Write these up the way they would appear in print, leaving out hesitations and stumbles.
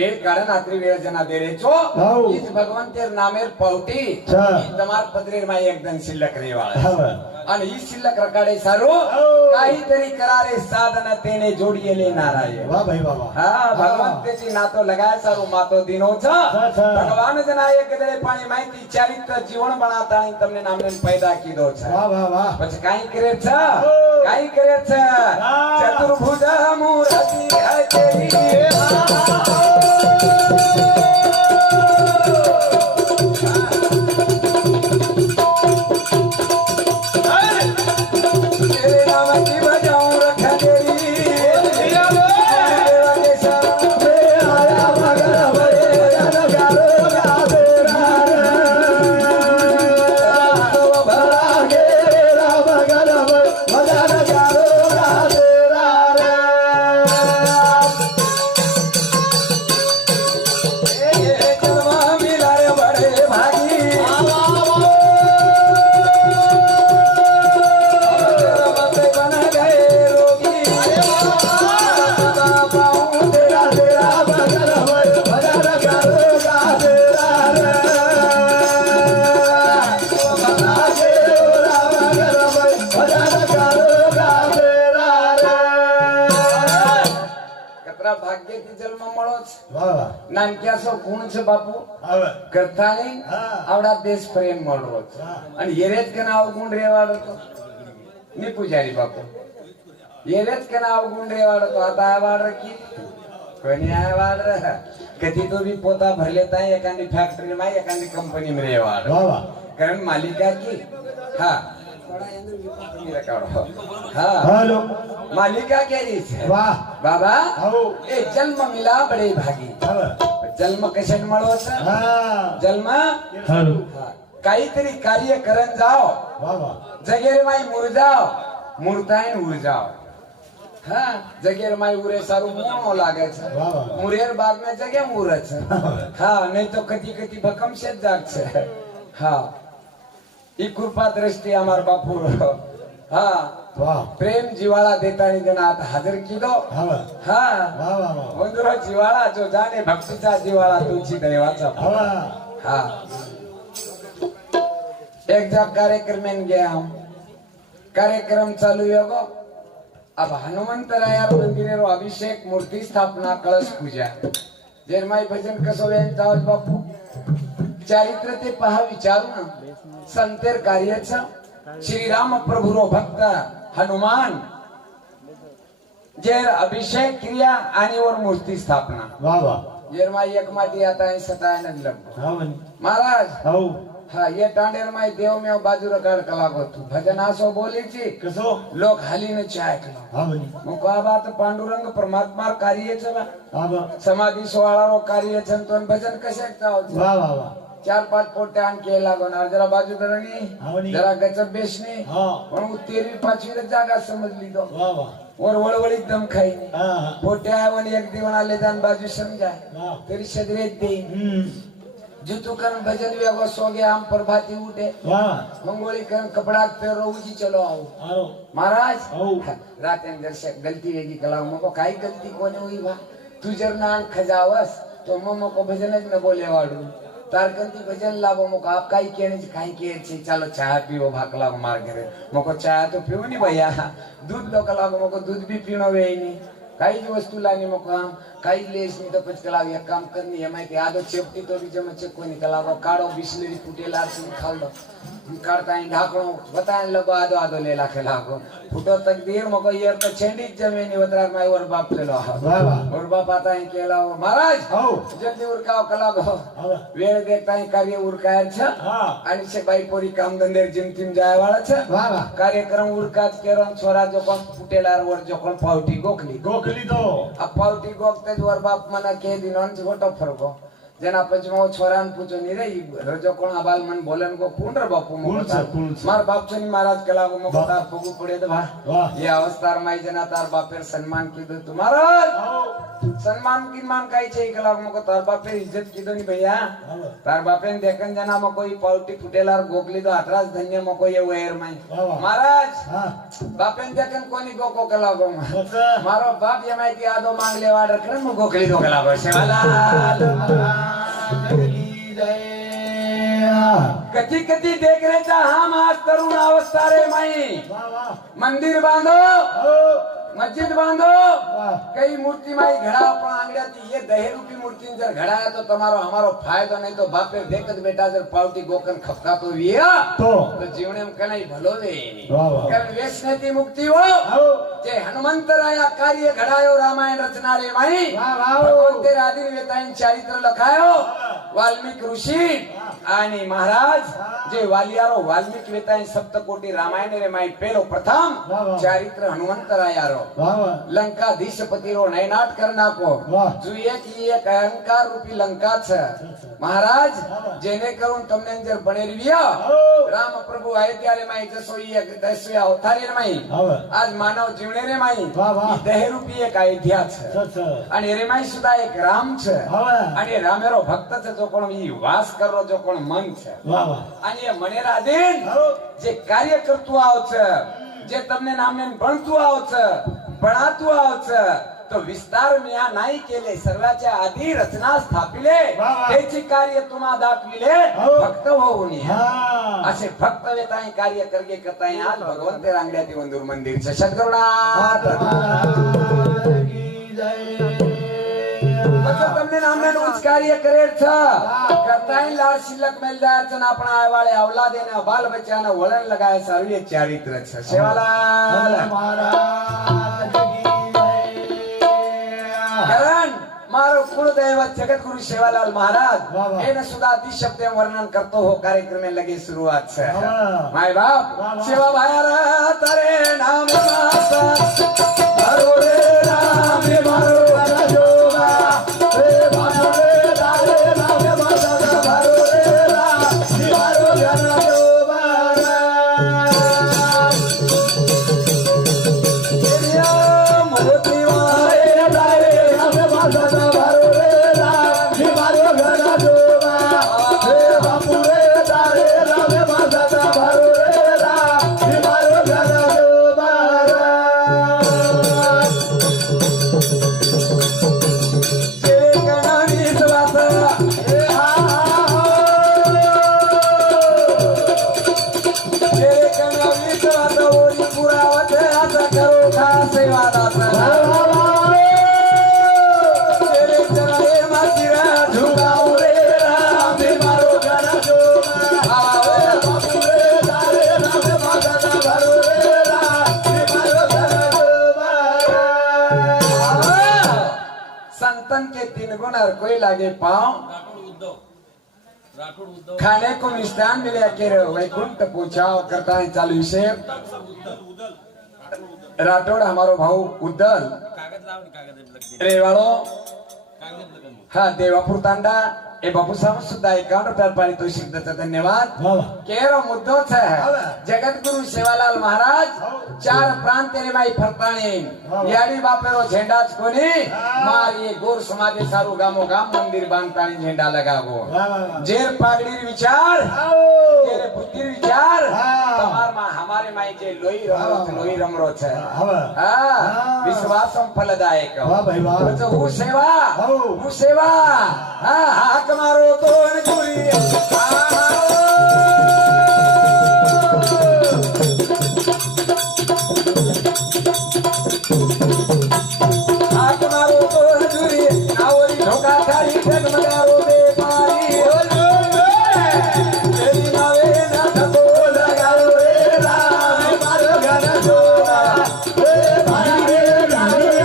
हे कारण आत्री वेळ जना देरेचो इस भगवान तेर नामेर पावटी तमार पदरेर माई एकदम शिल्लक रेवाळ आणि ही शिल्लक रकाडे सारो काहीतरी करारे साधन तेने जोडियेले नाराय वाह भाई बाबा हा भगवान तेची नातो लगाय सारो मातो दिनो छ भगवान जना एक गदळे पाणी माहिती चारित्र जीवन बनाता आणि તમને નામને पैदा कीधो छ वाह वाह वाह પછી કાઈ કરે छ કાઈ કરે छ ચતુર્ભુજ મૂર્તિ હે તેરી नानक्यासो गुण छ बापू करतानी आवडा देश प्रेम મળરો અને હેરેજ કે ના ગુણ રેવાડો તો ની પૂજારી બાપુ હેરેજ કે ના ગુણ રેવાડો તો आता आवाड की कोणी आवाड कधी तो भी पोता भर लेता है एकांदी फैक्ट्री में एकांदी कंपनी में रेवाड कारण मालिका की हां हाँ हेलो मालिका कह रही है वाह बाबा ए जन्म मिला बड़े भागी जन्म कशाने મળો છે जन्म हेलो काहीतरी कार्य करन जाओ वाह वाह जगेर माई मुर जाओ मुरताईन उर जाओ हाँ जगेर माई उरे सारू मोनो लागे છે मुरेर बाग में जगे मुरे છે हाँ नहीं तो कदी कदी भकम से जाग છે हाँ ई कृपा दृष्टि हमार बापू हाँ वाह प्रेम जिवाळा देतानी जना आता हजर कीधो हाँ हाँ वंदुरो जिवाळा जो जाने भक्तीचा जिवाळा तुझी दैवाचा हाँ एक जा कार्यक्रम में गया हम कार्यक्रम चालू होगो अब हनुमंतराया मंदिरेरो अभिषेक मूर्ति स्थापना कलश पूजा जेरमाई भजन कसो वेन जावज बापू चारित्र ते पहा विचारू ना संतेर कार्य छ श्री राम प्रभुरो भक्त हनुमान जेर अभिषेक क्रिया आणि वर मूर्ती स्थापना वाह वाह जेर माई एक माटी आता है सताय न लग हाँ महाराज हाँ हाँ ये टांडेर माई देव में बाजू रकाड कलागो तू भजन आसो बोली छी कसो लोग हाली ने चाय कला हाँ मुको आ बात पांडुरंग परमात्मा कार्य छ हाँ समाधि सोवाळा रो कार्य छ तो भजन कशे जाओ वाह वाह वाह 4-5 पोटे आणखी लागणार जरा बाजू धरणी जरा गचप बेसणे पण 13वी 5वी जागा समजली तो वाह वाह और वळवळी दम खाई पोटे आवण एक दिवण आले जान बाजू समजाय तरी शरीर दे जुतू कर भजन वेगो सो गया हम प्रभाती उठे मंगोली कर कपड़ा पेरो उजी चलो आओ महाराज रात अंदर से गलती वेगी कला मको काई गलती कोने हुई बा तू जर नान खजावस तो मम्मा को भजन न बोले वाडू तारकंती भजन लाभो मको आप काई केने काई के चलो चाय पीओ भाकला को मार करे मको चाय तो पीओ नहीं भैया दूध लो कला को मको दूध भी पीनो वे नहीं काई जी वस्तु लानी मको काई लेस नहीं तो पच कला एक काम करनी है मैं आदो चेपटी तो भी जम चेक कोनी कला को काड़ो बिस्लरी फुटेला तुम खाल दो काढ़ता ही ढाकणो बताने लगो आदो आदो ले ला खेला को फुटो तकदीर मको ये तो छेंडी जमीनी वतरार माई और बाप चलो और बाप आता ही केला महाराज जल्दी उरकाओ कला को वेळ देखता ही कार्य उरकाय छ आणि से बाई पोरी काम धंदेर जिमतिम जाय वाळा छ कार्यक्रम उरकाच केरन छोरा जो कोण फुटेलार वर जो कोण पावटी गोखली गोखली तो अब पावटी गोखते वर बाप मना के दिनोन छोटो फरको જેના પચમાં છોરાને પૂછો ની રે રજો કોણ આબાલ મન બોલન કો કોણ રે બાપુ મો માર બાપ છે ની મહારાજ કલાકો મો તાર પગુ પડે તો ભા એ અવસ્તાર માં જેના તાર બાપે સન્માન કીધું તું મહારાજ સન્માન કિન્માન કાઈ છે કલાકો મો તાર બાપે ઇજ્જત કીધું ની ભૈયા તાર બાપે ને દેખન જના માં કોઈ પાવટી ફૂટેલાર ગોકલી તો આટરાજ ધન્ય માં કોઈ એવું એર માં મહારાજ બાપે ને દેખન કોની ગોકો કલાકો માં મારો બાપ એમાંથી આદો માંગ લેવા રખડે મો ગોકલી દો કલાકો સેવાલાલ कथी कथी देख रहे था हम आज तरुण अवस्था रे माई मंदिर बांधो मस्जिद बांधो कई मूर्ति माई घड़ा पण आंगड्याती ये 10 રૂપિયા મૂર્તિ જર ઘડાયા તો તમારો અમારો ફાયદો નહીં તો બાપે દેખત બેટા જર પાવટી ગોકન ખપકાતો વિયા તો જીવનેમ કણાઈ ભલો દે કારણ વેશનેતી મુક્તિ હો જે હનુમંતરાયા કાર્ય ઘડાયો રામાયણ રચના રે માઈ ભગવાન તે આદિ વેતાઈન ચારિત્ર લખાયો વાલ્મીક ઋષિ આની મહારાજ જે વાલિયારો વાલ્મીક વેતાઈન સપ્તકોટી રામાયણ રે માઈ પેલો પ્રથમ ચારિત્ર હનુમંતરાયા રો લંકાધીશપતિ રો નયનાટ કર નાખો જોઈએ કે એક અહંકાર રૂપી લંકા છે મહારાજ જેને કરું તમને અંદર બનેરવ્યા રામ પ્રભુ આય ત્યારે માઈ જસો ઈ દસવ્યા અવતારી માઈ આજ માનવ જીવને રે માઈ 10 રૂપિયા એક અયોધ્યા છે અને રે માઈ સુધા એક રામ છે અને રામેરો ભક્ત છે જો કોણ ઈ વાસ કરો જો કોણ મન છે અને મને રાધીન જે કાર્ય કરતું આવ છે જે તમને નામને ભણતું આવ છે ભણાતું આવ છે तो विस्तार में यहाँ नहीं केले सर्वाच्या आधी रचना स्थापिले त्याची कार्य तुम्हा दाखविले भक्त होऊनी असे भक्त वेताई कार्य करगे करताय आज भगवंत रांगड्याती वंदूर मंदिर चे सद्गुरुनाथ मतलब તમને નામને ઉચ્ચ કાર્ય કરેલ છે કરતાઈ લાડ શિલક મેલદાર છે આપણા આવાળે અવલાદે ને બાલ બચ્ચાને વળણ લગાય સર્વે ચારિત્ર છે સેવાલાલ મહારાજ कारण मारो कुलदैव जगत गुरु सेवालाल महाराज એને સુધા દી શબ્દ વર્ણન કરતો હો કાર્યક્રમ में लगी शुरुआत से माय बाप सेवा भाया तारे नाम माता मारो रे नाम मारो राजोगा रे मारो रे तारे नाम माता मारो रे नाम मारो राजोगा तेरिया मोती वाए तारे नाम माता मारो रे नाम मारो राजोगा रे बापू रे तारे नाम माता मारो रे नाम मारो राजोगा संतन के 3 गुण हर कोई लागे पाँव खाने को मिष्ठान मिले के वैकुंठ पूछाओ करता है चालू विषय राठौड़ हमारो भाऊ उद्दल रेवाड़ो हाँ देवापुर तांडा ए बापू साहब सुद्धा 51 रुपया पारितोषिक देता धन्यवाद केरो मुद्दो छे जगत गुरु सेवालाल महाराज 4 प्रांत तेरे माई फरताणी याडी बापेरो झेंडा कोनी मार ये गोर समाधि सारू गामो गाम मंदिर बांधताणी झेंडा लगावो जेर पागड़ी विचार तेरे बुद्धि विचार तमार मा हमारे माई जे लोई रमरो छे हां विश्वासम फलदायक वाह भाई वाह तो हु सेवा हां हाक मारो तो नगुरी हाक मारो तो नगुरी आवरी धोखा थारी जगमगारो दे पारी तेरी नावे ना धको लगाओ रे राम मारो गाना जोड़ा रे भाई रे मारो रे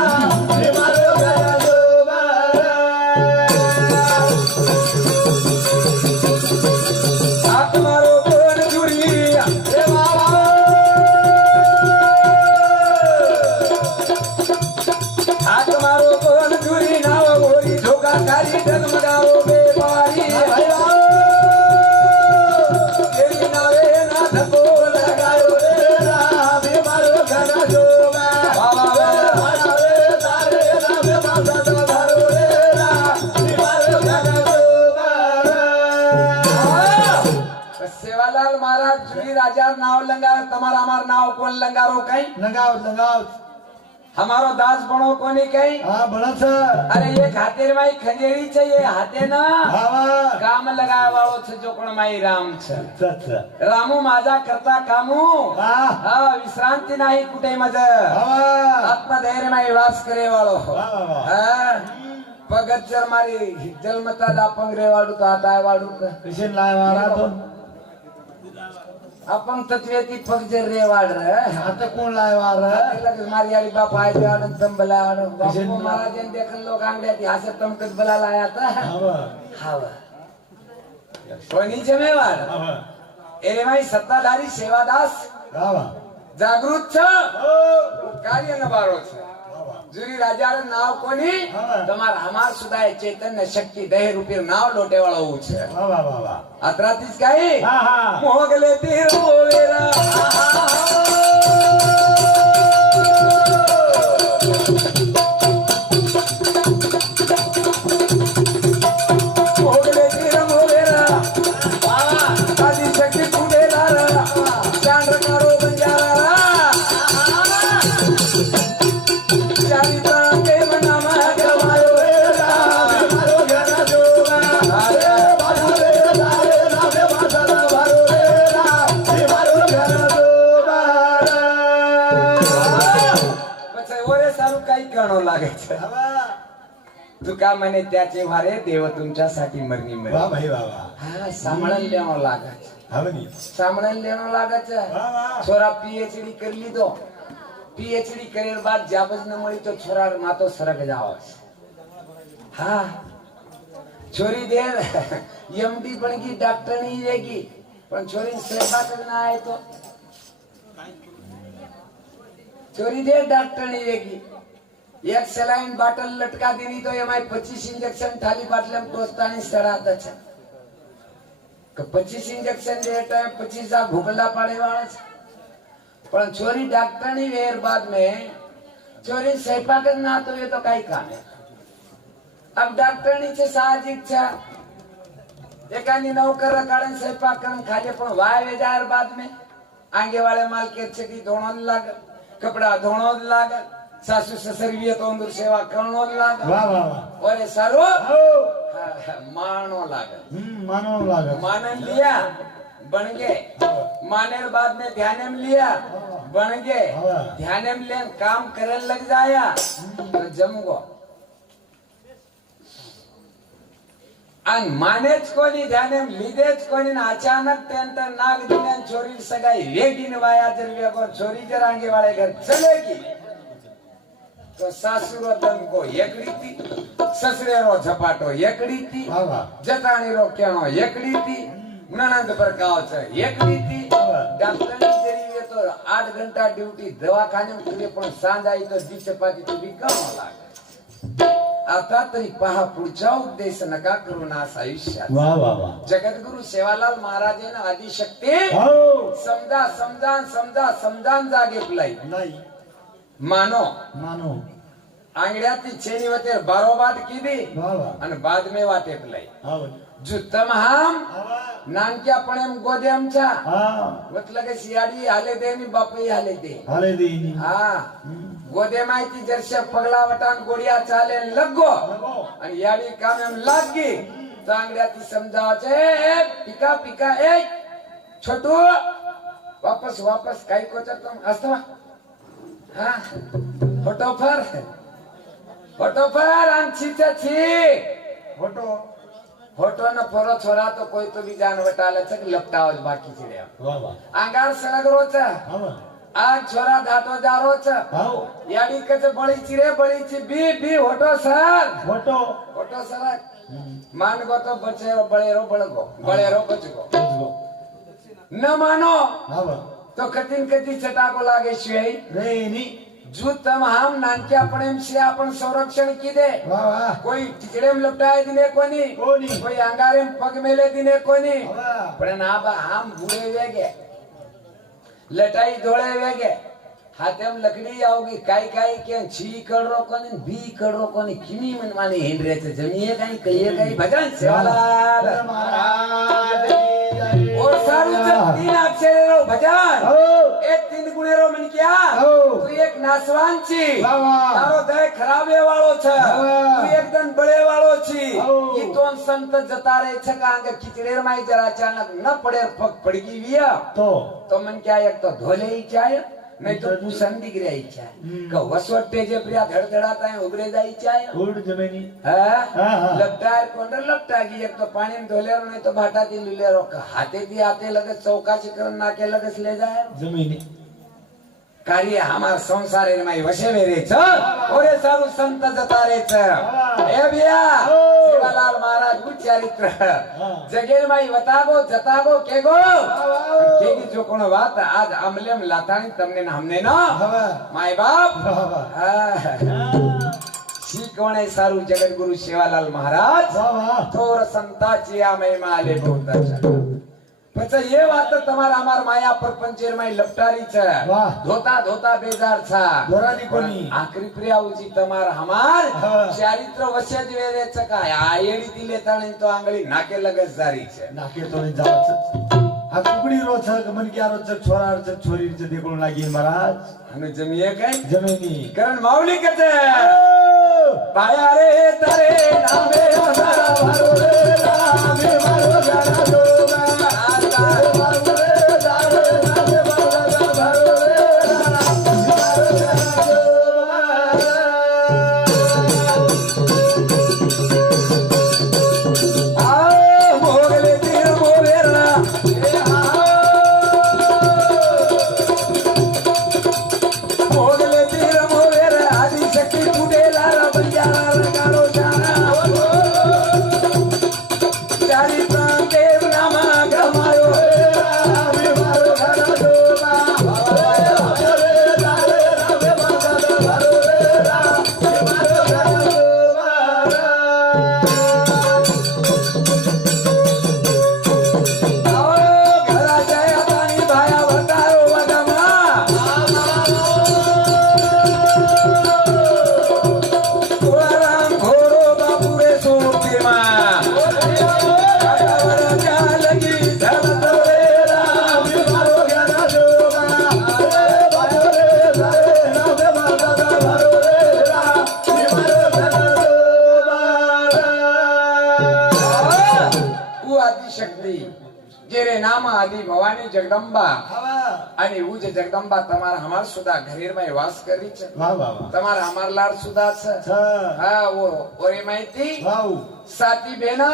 राम मारो गाना जोड़ा हाथ मारो कोन जुरी रे बाबा हाथ मारो कोन जुरी ना राजा नाव लंगार तुम्हारा हमार नाव कौन लंगारो कहीं लंगाव हमारो दास बनो कोनी कहीं हाँ बड़ा सर अरे ये खातिर माई खंजेरी चाहिए हाथे ना हाँ काम लगाया वाळो छे जो कोण माई राम छे रामू माझा करता कामू हा विश्रांती नाही कुठे मज आत्मधैर्य माई वास करे वाळो हा पगत जर मारी जन्मता दापंग रे वाडू तो आता वाडू किशन लाय वाला तो अपंग तत्वेती पग जर रे वाड रे आता कोण लाय वाला लगे मारी आली बाप आय दे आनंद तंबला बापू महाराजन देखन लोक आंगड्याती हासे तमकत बला लाया था हावा कोणी जमेवाड एरे माई सत्ताधारी सेवादास जागृत छ कार्य न बारो छ जुरी राजार नाव कोणी તમાર हमार सुद्धा चैतन्य शक्ती देह रूपी नाव लोटे वाळो हो छे अत्रातीच काही मोगले तीर मोवेरा मोगले तीर मोवेरा आदि शक्ती पुढेला चांद्र काढो बंजारा तुका म्हणे त्याचे वारे देव तुमच्यासाठी मरणी मरे हा सांभाळून द्यावं लागत सांभाळून द्यावं लागत छोरा पीएचडी करली तो पीएचडी करे बाद जाबज न मળી तो छोरा मातो सरक जाव हा छोरी देर एमडी पण की डॉक्टरनी वेगी पण छोरी सेवा करना आहे तो छोरी देर डॉक्टरनी वेगी एक सलाइन बाटल लटका देनी तो ये 25 इंजेक्शन थाली बाटले में टोस्तानी सड़ात अच्छा 25 इंजेक्शन देता है 25 भूखला पड़े वाला पर छोरी डॉक्टर नहीं वेर बाद में छोरी सेवा करना तो ये तो कई काम है अब डॉक्टर नीचे साहजिक छा एकानी नौकर रकाड़न सेवा करन खाजे पण वाय वेजार बाद में आगे वाले माल के छकी धोणो लाग कपड़ा धोणो लाग सासू ससुर तो अंदर सेवा करनो लाग और सारो मानो लाग मानन लिया बन गए माने बाद में ध्यान में लिया बन गए ध्यान में ले काम करने लग जाया तो जमगो अन मानेच कोणी ध्यान में लीधेच कोणी अचानक त्यांत नाग दिल्या छोरी सगाई वेगीन वाया जर वेगो छोरी जर आगे वाले घर चलेगी तो सासुरो दंको एकड़ी थी ससरे रो झपाटो एकड़ी थी जटाणी रो केणो एकड़ी थी ननंद प्रकाव छे एकड़ी थी डॉक्टर ने जरी तो 8 घंटा ड्यूटी दवाखाने में करे पण सांज आई तो दी चपाती तो भी कम लागे आता तरी पहा पुढचा उद्देश नका करू नास आयुष्यात जगद्गुरु सेवालाल महाराजेन आदिशक्ती समजान जागे पुलाई मानो आंगड्याती छेनी वते बारोबार कीधी आणि बाद में वाटे पुलाई जो तमहाम नानक्या पणेम गोदेम छा मतलब के सियाडी हाले देनी बापई हाले दे हां गोदे माहिती जरशे पगला वटान गोडिया चाले लगो आणि याडी कामेम लागी चांगड्याती समजावचे पिका पिका ए छोटू वापस काही कोचत असतो हां फोटो पर आंची छी फोटो न फरो छोरा तो कोई तो भी जान वटाले छक लपटावज बाकी छी रे आंगार सरग रोच आज छोरा दाटो जारो छ याडी कच बळी ची बी फोटो सर मान गो तो बचेरो बळेरो बचगो न मानो तो कती चटाको लागे शिवाय रे जो तमाम नानक्या पणेम से आपण संरक्षण कीदे कोई टिकड़े में लपटाए दिने कोई अंगारे में पग मेले दिने कोनी पण आबा हम बूढ़े वेगे लटाई धोळे वेगे हाथेम लकड़ी आओगी काई के छी कड़रो कोनी बी कड़रो कोनी किमी मन माने हिंडरे छे जमीए कहिए भजन सेवालाल महाराज और सारू तीन अक्षर भजन हो एक 3 गुणेरो मन क्या हो તું એક નાસવાન છી વાહ વાહ તારો દય ખરાબે વાળો છે વાહ. તું એકદમ બળે વાળો છી હો. ઈ તો સંત જતા રહે છે કારણ કે ખીચડેર માં જરા અચાનક ન પડે પગ પડગી વિયા તો મન क्या એક તો ધોલે ઈચ્છાય નહીં તો પૂસન દીકરી ઈચ્છાય કે વસવટે જે પ્રિયા ધડધડાતા હે ઉગરે જાય ઈચ્છાય ઉડ જમેની હા હા, હા. લપટાર કોંડર લપટાગી એક તો પાણી ધોલેરો નહીં તો ભાટાથી લુલેરો હાથેથી હાથે લગે ચૌકાશી કરણ નાકે લગે ले जाए જમેની કાર્ય हमार संसार में वशे में रे छ ओरे सारू संत जता रे छ ए भैया सेवालाल महाराज गुण चरित्र जगेर में बतागो जतागो केगो केगी जो कोनो बात आज अमलेम लातानी तमने ना हमने ना माय बाप शी कोण है सारू जगत गुरु सेवालाल महाराज थोर संताची आ महिमा आले बहुत अच्छा પછી એ વાત તો તમારા અમાર માયા પરપંચેર માં લપટારી છે વાહ. ધોતા ધોતા બેજાર છે દોરાની કોની આખરી પ્રિયાઉજી તમાર હમાર હા. ચારિત્ર વસે જ વેરે છે કા આ એડી દિલે તાણી તો આંગળી નાકે લગસ જારી છે નાકે તો નહીં જાવ છે આ કુકડી રો છે કે મન ક્યારો છે છોરા છે છોરી છે દેખણું લાગી महाराज અને જમીએ કઈ જમેની કરણ માવલી કે છે ભાયા રે તારે નામે વસારા વારો રે નામે વારો ગાના દોગા जेरे नाम आदि भवानी जगदंबा आणि उज जगदंबा तमारा हमार सुधा घरेर में वास करी छ वाह वाह वाह तमारा हमार लाड सुधा छ हाँ वो ओरे माहिती वाह साथी बेना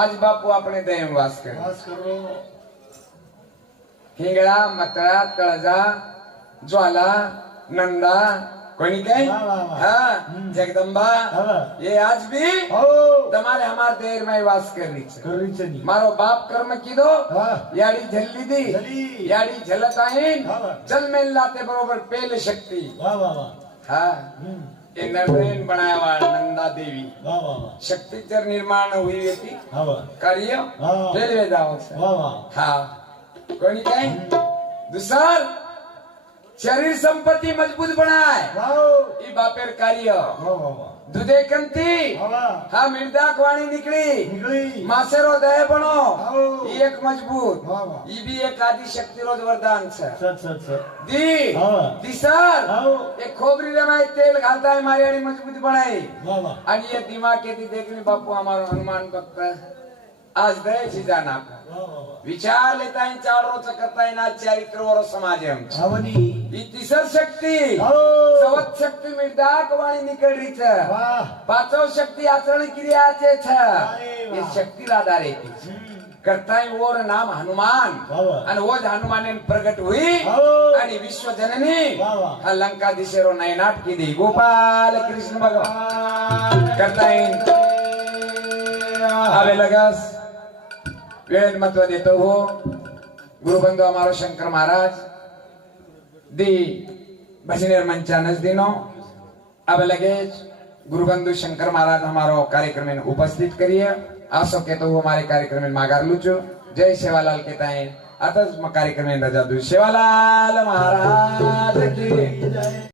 आज बापू अपने दय में वास करे वास करो हिंगळा मतळा कळजा ज्वाला नंदा कोणी काय वाह, वाह, वाह. हाँ जगदंबा हाँ. ये आज भी हो તમારે हमार देर में वास करनी છે करी છે ની मारो बाप कर्म कीधो हाँ. याडी झल्ली दी झली. याडी झलत आईन हाँ. जल में लाते बरोबर पेल शक्ति वाह वाह वाह हाँ ये नरनेन बनाया नंदा देवी वाह वाह वाह शक्ति जर निर्माण हुई थी हाँ वाह कार्य हाँ. फेल वेदाओ से वाह वाह हाँ कोणी काय दुसर शरीर संपत्ति मजबूत बनाए वाह ई बापेर कार्य वाह वाह वाह दुधे कंती वाह हाँ मिर्दाक वाणी निकली निकली मासेरो दय बनो आओ. ई एक मजबूत वाह वाह ई भी एक आदि शक्ति रोज वरदान छे सच सच सच दी हाँ. दिसर आओ. एक खोबरी रमाई तेल घालता है मारी आड़ी मजबूत बनाई वाह वाह आणि ये दिमाग के ती देखनी बापू हमारो हनुमान भक्त आज दय छी जाना वाह वाह वाह विचार लेता है चार रोज करता है ना चरित्र और समाज है आवनी ई तीसर शक्ती आओ. चौथ शक्ती मिर्दाक वाणी निकल रही छे वाह पाचव शक्ती आचरण क्रिया छे वाह. ये शक्ती आधारे करता है वो नाम हनुमान वाह. आणि वो हनुमान प्रगट हुई आओ. आणि विश्व जननी वाह, वाह. हा लंका दिशेरो नयनाट की दी गोपाल कृष्ण भगवान करता है आवे लगस वेळ महत्व देतो हो गुरुबंधु हमारो शंकर महाराज दी भजनेर मंचा नजदीनो अब लगे गुरुबंधु शंकर महाराज हमारो कार्यक्रम में उपस्थित करिए आसो के तो हमारे कार्यक्रम में मागार लुचो जय सेवालाल कहता है अतः कार्यक्रम में रजा दू सेवालाल महाराज की